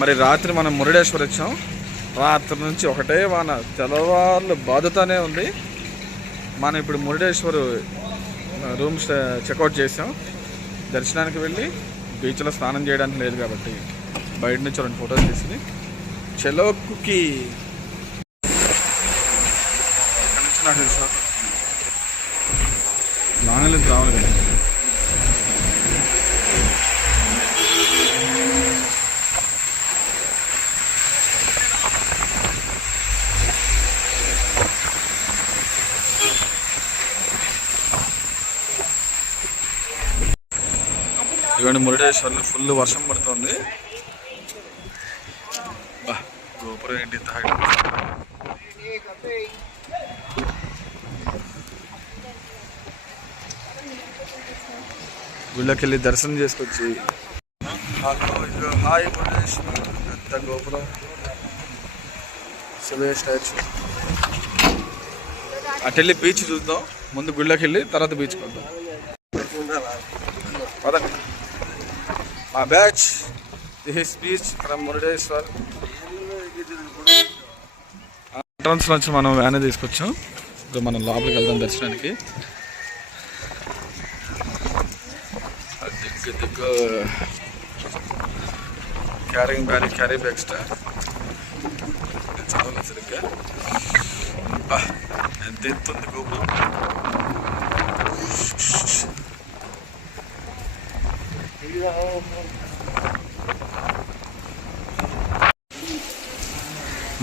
మరి రాత్రి మనం మురుడేశ్వర్ వచ్చాం. రాత్రి నుంచి ఒకటే వాన, తెల్లవార్లు బాదుతానే ఉంది. మనం ఇప్పుడు మురుడేశ్వర్ రూమ్ చెక్అవుట్ చేసాం. దర్శనానికి వెళ్ళి బీచ్లో స్నానం చేయడానికి లేదు కాబట్టి బయట నుంచి 2 ఫోటోలు తీసింది. చలో కుకీ నాకు నాణ్యలు రావాలి కదా. ఇవన్నీ మురుడేశ్వర్లో ఫుల్ వర్షం పడుతుంది. గోపురం ఏంటి తాగి గుళ్ళకి వెళ్ళి దర్శనం చేసుకొచ్చి హాయ్ మురుడేశ్వర్ పెద్ద గోపురం శివయ్య స్టాచ్యూ. అటు వెళ్ళి బీచ్ చూద్దాం. ముందు గుళ్ళకి వెళ్ళి తర్వాత బీచ్కి వద్దాం. పదండి. మా batch this beach from Murudeshwar. Entrance నుంచి మనం వ్యాన్ తీసుకొచ్చాం. ఇప్పుడు మనం లోపలికి వెళ్దాం దర్శనానికి. దిగ్గు క్యారింగ్ బ్యాగ్, క్యారీ బ్యాగ్ స్టార్ చాలా సరిగ్గా ఎంత ఎత్తుంది గోపురం.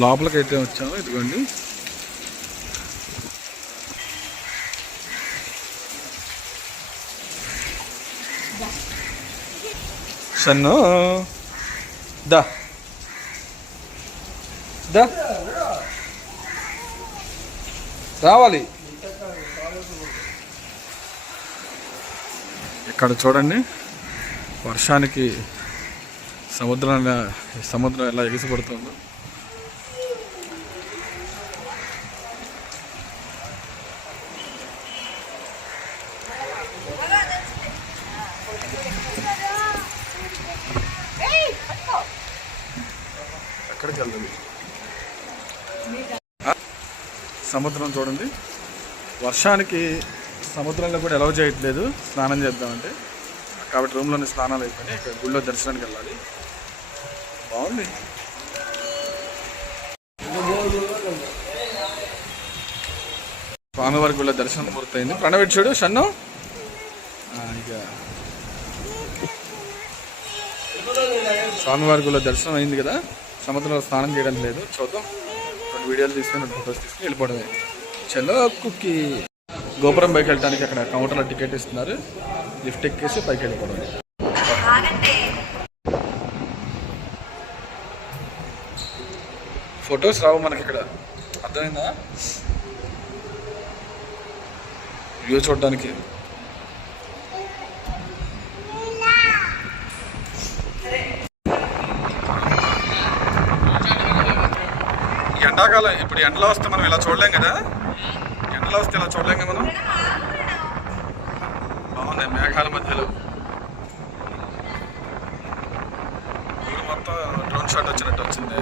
లోపలికి అయితే వచ్చాము. ఇదిగోండి సన్ను దా దా రావాలి. ఇక్కడ చూడండి వర్షానికి సముద్రం ఎలా ఎగిసిపడుతుందో. ఎక్కడికి వెళ్తుంది సముద్రం చూడండి. వర్షానికి సముద్రంలో కూడా ఎలవ్ చేయట్లేదు స్నానం చేద్దామంటే, కాబట్టి రూమ్లోనే స్నానాలు అయిపోయినాయి. ఇక్కడ గుళ్ళో దర్శనానికి వెళ్ళాలి. బాగుంది. స్వామివారి గుళ్ళో దర్శనం పూర్తయింది. ప్రణవిట్ చూడు షన్ను. ఇక స్వామివారి గుళ్ళో దర్శనం అయింది కదా. సముద్రంలో స్నానం చేయడం లేదు. చూద్దాం. 2 వీడియోలు తీసుకుని 2 ఫోటోస్ తీసుకుని వెళ్ళిపోవడమే. చలో కుక్కీ. గోపురం పైకి వెళ్ళడానికి అక్కడ కౌంటర్లో టికెట్ ఇస్తున్నారు. లిఫ్ట్ ఎక్కేసి పైకి వెళ్ళిపోవడమే. ఫొటోస్ రావు మనకి ఇక్కడ, అర్థమైందా? వ్యూ చూడడానికి. ఎండాకాలం ఇప్పుడు ఎండలో వస్తే మనం ఇలా చూడలేం కదా. ఎండలో వస్తే ఇలా చూడలేం కదా మనం. బాగుంది మేఘాల మధ్యలో. ఊరు మొత్తం డ్రోన్ షాట్ వచ్చినట్టు వచ్చింది.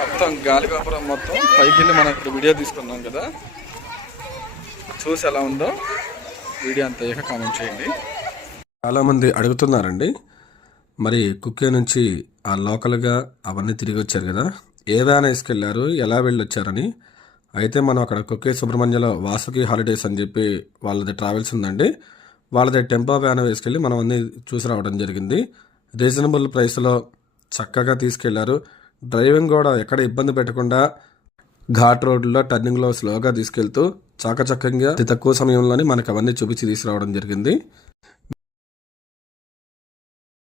మొత్తం గాలి గోపురం మొత్తం పైకి వెళ్ళి మనం ఇప్పుడు వీడియో తీసుకున్నాం కదా. చూసి ఎలా ఉందో వీడియో అంతా అయ్యాక కామెంట్ చేయండి. చాలామంది అడుగుతున్నారండి, మరి కుక్కే నుంచి ఆ లోకల్గా అవన్నీ తిరిగి వచ్చారు కదా, ఏ వ్యాన్ వేసుకెళ్ళారు, ఎలా వెళ్ళొచ్చారని. అయితే మనం అక్కడ కుక్కే సుబ్రహ్మణ్యంలో వాసుకి హాలిడేస్ అని చెప్పి వాళ్ళది ట్రావెల్స్ ఉందండి. వాళ్ళది టెంపో వ్యాన్ వేసుకెళ్ళి మనం అన్నీ చూసి రావడం జరిగింది. రీజనబుల్ ప్రైస్లో చక్కగా తీసుకెళ్లారు. డ్రైవింగ్ కూడా ఎక్కడ ఇబ్బంది పెట్టకుండా ఘాట్ రోడ్లో టర్నింగ్లో స్లోగా తీసుకెళ్తూ చాకచక్యంగా అతి తక్కువ సమయంలోనే మనకు అవన్నీ చూపించి తీసుకురావడం జరిగింది.